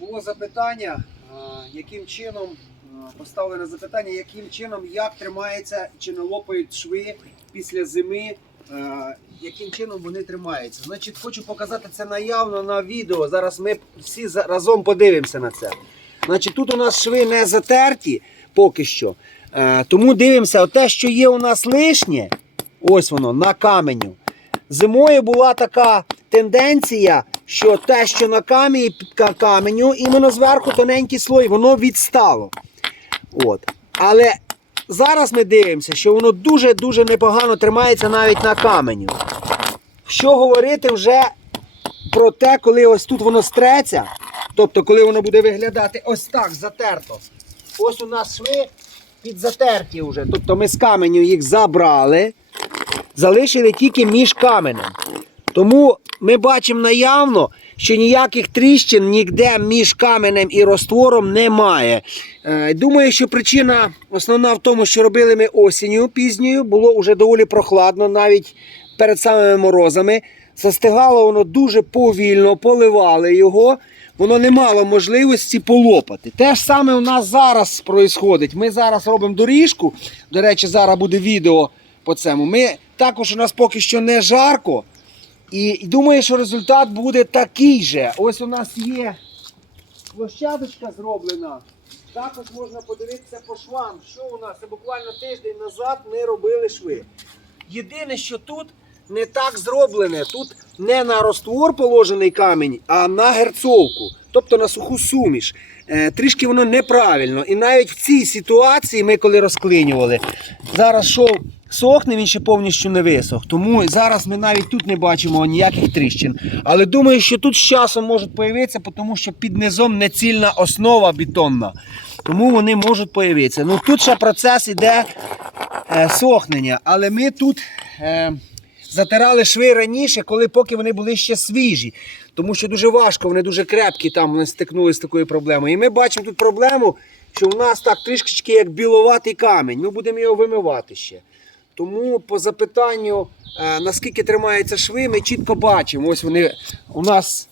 було запитання, е, яким чином е, поставлене запитання, яким чином як тримається чи не лопають шви після зими, е, яким чином вони тримаються. Значить, хочу показати це наявно на відео. Зараз ми всі разом подивимося на це. Значить, тут у нас шви не затерті поки що. Тому дивимося, те, що є у нас лишнє, ось воно на каменю. Зимою була така тенденція, що те, що на камені, ка- каменю, іменно зверху тоненький слой, воно відстало. От. Але зараз ми дивимося, що воно дуже-дуже непогано тримається навіть на каменю. Що говорити вже про те, коли ось тут воно стреться, тобто коли воно буде виглядати ось так затерто. Ось у нас шви підзатерті вже. Тобто ми з каменю їх забрали, залишили тільки між каменем. Тому ми бачимо наявно, що ніяких тріщин ніде між каменем і роствором немає. Е, Думаю, що причина основна в тому, що робили ми осінню пізньою, було вже доволі прохладно, навіть перед самими морозами. Застигало воно дуже повільно, поливали його. Воно не мало можливості полопати. Те ж саме у нас зараз відбувається. Ми зараз робимо доріжку. До речі, зараз буде відео по цьому. Ми також у нас поки що не жарко. І думаю, що результат буде такий же. Ось у нас є площадочка зроблена. Також можна подивитися по швам. Що у нас? Буквально тиждень назад ми робили шви. Єдине, що тут не так зроблене. Тут не на роствор положений камінь, а на герцовку, тобто на суху суміш. Е, трішки воно неправильно. І навіть в цій ситуації ми коли розклинювали, зараз шов сохне, він ще повністю не висох. Тому зараз ми навіть тут не бачимо ніяких тріщин. Але думаю, що тут з часом можуть появитися, тому що під низом нецільна основа бетонна. Тому вони можуть появитися. Ну тут ще процес іде е, сохнення, але ми тут. Е, Затирали шви раніше, коли поки вони були ще свіжі. Тому що дуже важко, вони дуже крепкі там вони стикнулися з такою проблемою. І ми бачимо тут проблему, що в нас так трішки як біловатий камінь. Ми будемо його вимивати ще. Тому по запитанню, е, наскільки тримаються шви, ми чітко бачимо. Ось вони у нас.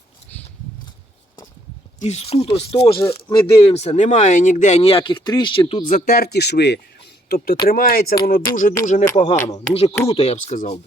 І тут ось теж ми дивимося, немає ніде ніяких тріщин, тут затерті шви. Тобто тримається воно дуже-дуже непогано, дуже круто, я б сказав би.